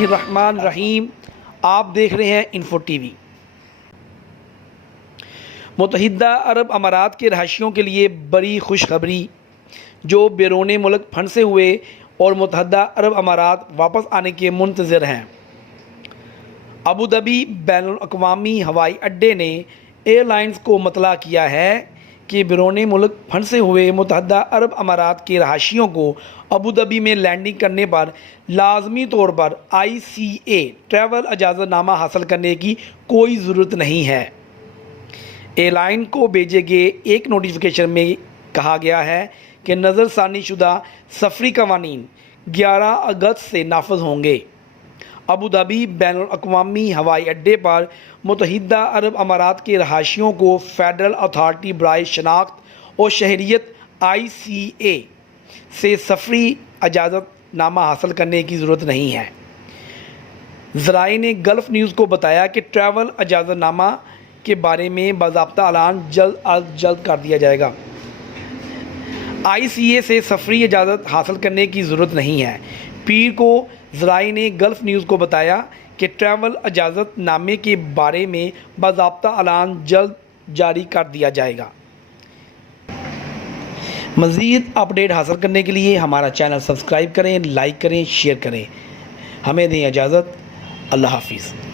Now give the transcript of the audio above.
اللہ الرحمن الرحیم، آپ دیکھ رہے ہیں انفو ٹی وی۔ متحدہ عرب امارات کے رہائشیوں کے لیے بڑی خوشخبری، جو بیرون ملک پھنسے ہوئے اور متحدہ عرب امارات واپس آنے کے منتظر ہیں۔ ابوظہبی بین الاقوامی ہوائی اڈے نے ایئر لائنز کو مطلع کیا ہے کہ بیرون ملک پھنسے ہوئے متحدہ عرب امارات کے رہائشیوں کو ابوظہبی میں لینڈنگ کرنے پر لازمی طور پر ICA ٹریول اجازت نامہ حاصل کرنے کی کوئی ضرورت نہیں ہے۔ ایئر لائن کو بھیجے گئے ایک نوٹیفیکیشن میں کہا گیا ہے کہ نظر ثانی شدہ سفری قوانین 11 اگست سے نافذ ہوں گے۔ ابوظہبی بین الاقوامی ہوائی اڈے پر متحدہ عرب امارات کے رہائشیوں کو فیڈرل اتھارٹی برائے شناخت اور شہریت ICA سے سفری اجازت نامہ حاصل کرنے کی ضرورت نہیں ہے۔ ذرائع نے گلف نیوز کو بتایا کہ ٹریول اجازت نامہ کے بارے میں باضابطہ اعلان جلد از جلد کر دیا جائے گا۔ ICA سے سفری اجازت حاصل کرنے کی ضرورت نہیں ہے۔ پیر کو ذرائع نے گلف نیوز کو بتایا کہ ٹریول اجازت نامے کے بارے میں باضابطہ اعلان جلد جاری کر دیا جائے گا۔ مزید اپڈیٹ حاصل کرنے کے لیے ہمارا چینل سبسکرائب کریں، لائک کریں، شیئر کریں۔ ہمیں دیں اجازت۔ اللہ حافظ۔